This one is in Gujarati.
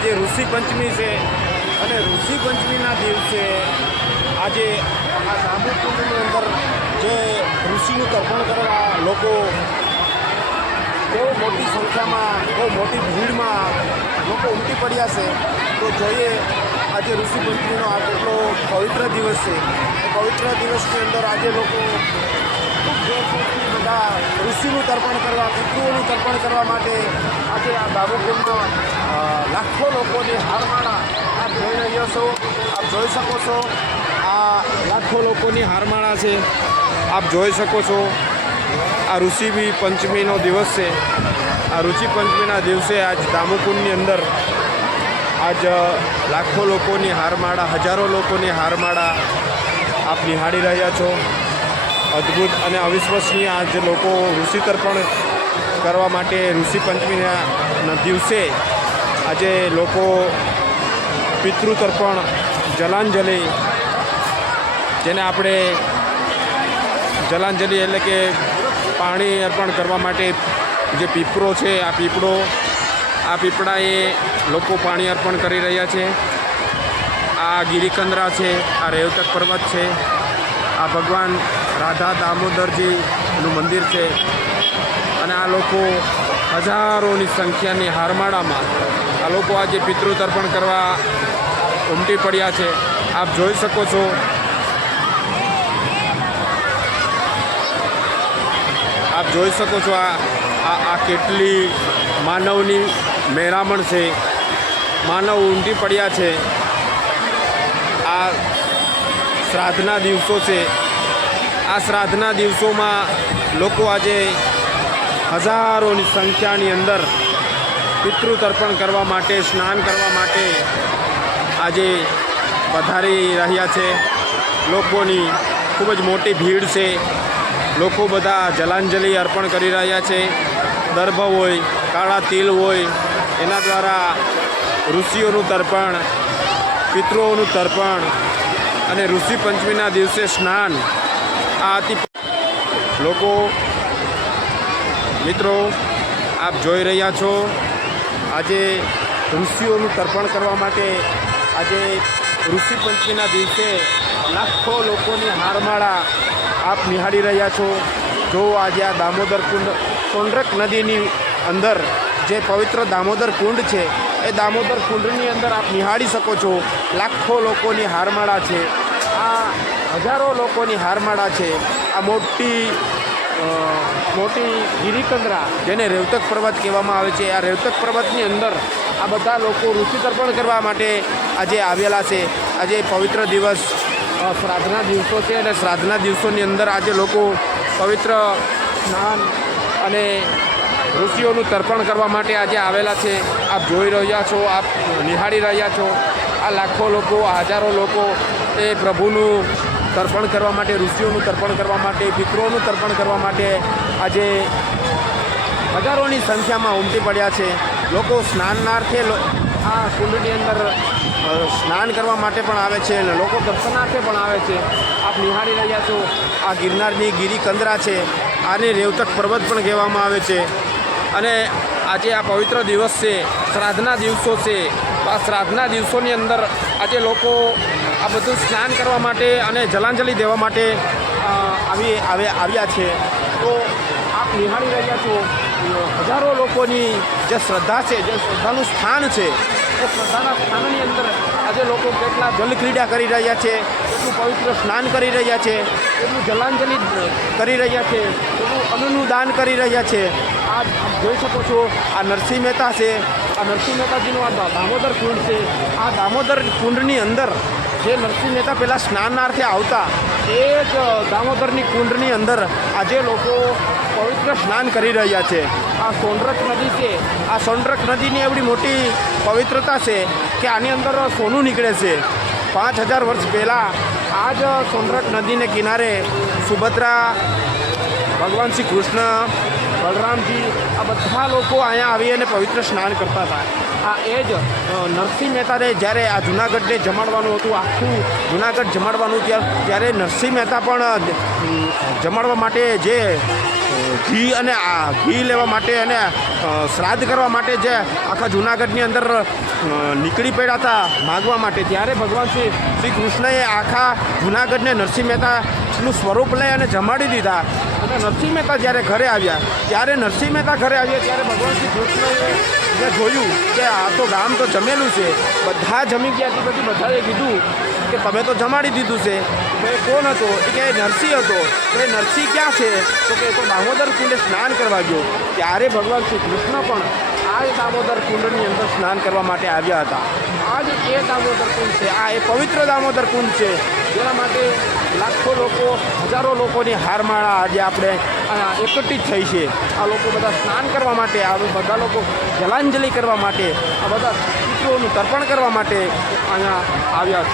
આજે ઋષિ પંચમી છે અને ઋષિ પંચમીના દિવસે આજે આ દામોકુંડની અંદર જે ઋષિનું તર્પણ કરવા લોકો બહુ મોટી સંખ્યામાં બહુ મોટી ભીડમાં લોકો ઉમટી પડ્યા છે. તો જોઈએ આજે ઋષિ પંચમીનો આ કેટલો પવિત્ર દિવસ છે. એ પવિત્ર દિવસની અંદર આજે લોકો ખૂબ જોરશોરથી બધા ઋષિનું તર્પણ કરવા, પિતૃઓનું તર્પણ કરવા માટે આજે આ દામોકુંડમાં લાખો લોકોની હારમાળા આપ જોઈ રહ્યા છો. આપ જોઈ શકો છો આ લાખો લોકોની હારમાળા છે. આપ જોઈ શકો છો આ ઋષિ પંચમીનો દિવસ છે. આ ઋષિ પંચમીના દિવસે આજ દામોકુંડની અંદર આજ લાખો લોકોની હારમાળા, હજારો લોકોની હારમાળા આપ નિહાળી રહ્યા છો. અદ્ભુત અને અવિશ્વસનીય આજ લોકો ઋષિ તર્પણ કરવા માટે ઋષિ પંચમીના દિવસે આજે લોકો પિતૃ તર્પણ, જલાંજલિ, જેને આપણે જલાંજલિ એટલે કે પાણી અર્પણ કરવા માટે જે પીપળો છે, આ પીપળાએ લોકો પાણી અર્પણ કરી રહ્યા છે. આ ગિરિકંદરા છે, આ રેવતક પર્વત છે, આ ભગવાન રાધા દામોદરજીનું મંદિર છે અને આ લોકો હજારોની સંખ્યાની હારમાળામાં આ લોકો આજે પિતૃ તર્પણ કરવા ઉમટી પડ્યા છે. આપ જોઈ શકો છો આ કેટલી માનવની મહેરામણ છે. માનવ ઉમટી પડ્યા છે. આ શ્રાદ્ધના દિવસો છે. આ શ્રાદ્ધના દિવસોમાં લોકો આજે હજારોની સંખ્યાની અંદર પિતૃ તર્પણ કરવા માટે, સ્નાન કરવા માટે આજે પધારી રહ્યા છે. લોકોની ખૂબ જ મોટી ભીડ છે. લોકો બધા જલાંજલિ અર્પણ કરી રહ્યા છે. દર્ભ હોય, કાળા તિલ હોય, એના દ્વારા ઋષિઓનું તર્પણ, પિતૃઓનું તર્પણ અને ઋષિ પંચમીના દિવસે સ્નાન, આ અતિ લોકો મિત્રો આપ જોઈ રહ્યા છો આજે ઋષિઓનું તર્પણ કરવા માટે આજે ઋષિ પંચમીના દિવસે લાખો લોકોની હારમાળા આપ નિહાળી રહ્યા છો. જો આજે આ દામોદર કુંડ, સોનરખ નદીની અંદર જે પવિત્ર દામોદર કુંડ છે, એ દામોદર કુંડની અંદર આપ નિહાળી શકો છો. લાખો લોકોની હારમાળા છે. આ હજારો લોકોની હારમાળા છે. આ મોટી ગિરિકંદરા, જેને રેવતક પર્વત કહેવામાં આવે છે, આ રેવતક પર્વતની અંદર આ બધા લોકો ઋષિ તર્પણ કરવા માટે આજે આવેલા છે. આજે પવિત્ર દિવસ, શ્રાદ્ધના દિવસો છે અને શ્રાદ્ધના દિવસોની અંદર આજે લોકો પવિત્ર સ્નાન અને ઋષિઓનું તર્પણ કરવા માટે આજે આવેલા છે. આપ જોઈ રહ્યા છો, આપ નિહાળી રહ્યા છો. આ લાખો લોકો, હજારો લોકો એ પ્રભુનું તર્પણ કરવા માટે, ઋષિઓનું તર્પણ કરવા માટે, પિતૃઓનું તર્પણ કરવા માટે આજે હજારોની સંખ્યામાં ઉમટી પડ્યા છે. લોકો સ્નાનાર્થે આ કુંડની અંદર સ્નાન કરવા માટે પણ આવે છે અને લોકો દર્શનાર્થે પણ આવે છે. આપ નિહાળી રહ્યા છો આ ગિરનારની ગિરિકંદરા છે. આને રેવતક પર્વત પણ કહેવામાં આવે છે. અને આજે આ પવિત્ર દિવસ છે, શ્રાદ્ધના દિવસો છે. આ શ્રાદ્ધના દિવસોની અંદર આજે લોકો આ બધું સ્નાન કરવા માટે અને જલાંજલિ દેવા માટે આવ્યા છે. તો આપ નિહાળી રહ્યા છો હજારો લોકોની જે શ્રદ્ધા છે, જે શ્રદ્ધાનું સ્થાન છે, એ શ્રદ્ધાના સ્થાનની અંદર આજે લોકો કેટલા જલક્રીડા કરી રહ્યા છે, કેટલું પવિત્ર સ્નાન કરી રહ્યા છે, કેટલું જલાંજલિ કરી રહ્યા છે, કેટલું અન્નનું દાન કરી રહ્યા છે. આ જોઈ શકો છો આ નરસિંહ મહેતા છે. આ નરસિંહ મહેતાજીનો આ દામોદર કુંડ છે. આ દામોદર કુંડની અંદર જે નરસિંહ મહેતા પહેલાં સ્નાનાર્થે આવતા, એ જ દામોદરની કુંડની અંદર આજે લોકો પવિત્ર સ્નાન કરી રહ્યા છે. આ સોનરખ નદી છે. આ સોનરખ નદીની એવડી મોટી પવિત્રતા છે કે આની અંદર સોનું નીકળે છે. 5000 વર્ષ પહેલાં આ જ સોનરખ નદીને કિનારે સુભદ્રા, ભગવાન શ્રી કૃષ્ણ, બલરામજી, આ બધા લોકો અહીંયા આવી અને પવિત્ર સ્નાન કરતા હતા. આ એ જ નરસિંહ મહેતાને જ્યારે આ જુનાગઢને જમાડવાનું હતું, આખું જુનાગઢ જમાડવાનું ત્યારે નરસિંહ મહેતા પણ જમાડવા માટે જે ઘી લેવા માટે અને શ્રાદ્ધ કરવા માટે જે આખા જૂનાગઢની અંદર નીકળી પડ્યા હતા માગવા માટે, ત્યારે ભગવાન શ્રી કૃષ્ણએ આખા જૂનાગઢને નરસિંહ મહેતાનું સ્વરૂપ લઈ અને જમાડી દીધા. અને નરસિંહ મહેતા જ્યારે ઘરે આવ્યા ત્યારે ભગવાન શ્રી કૃષ્ણએ જે જોયું કે આ તો ગામ તો જમેલું છે, બધા જમી ગયા. પછી બધાએ કીધું કે તમે તો જમાડી દીધું છે. તો એ કોણ હતો? એ કે નરસિંહ હતો. તો એ નરસિંહ ક્યાં છે? તો કે તો દામોદર કુંડે સ્નાન કરવા ગયો. ત્યારે ભગવાન શ્રી કૃષ્ણ પણ આ જ દામોદર કુંડની અંદર સ્નાન કરવા માટે આવ્યા હતા. આ જ એ દામોદર કુંડ છે, આ એ પવિત્ર દામોદર કુંડ છે, જેના માટે લાખો લોકો, હજારો લોકોની હારમાળા આજે આપણે એકત્રિત થઈ છે. આ લોકો બધા સ્નાન કરવા માટે, આ બધા લોકો જલાંજલિ કરવા માટે, આ બધા પિતૃઓનું તર્પણ કરવા માટે અહીંયા આવ્યા છે.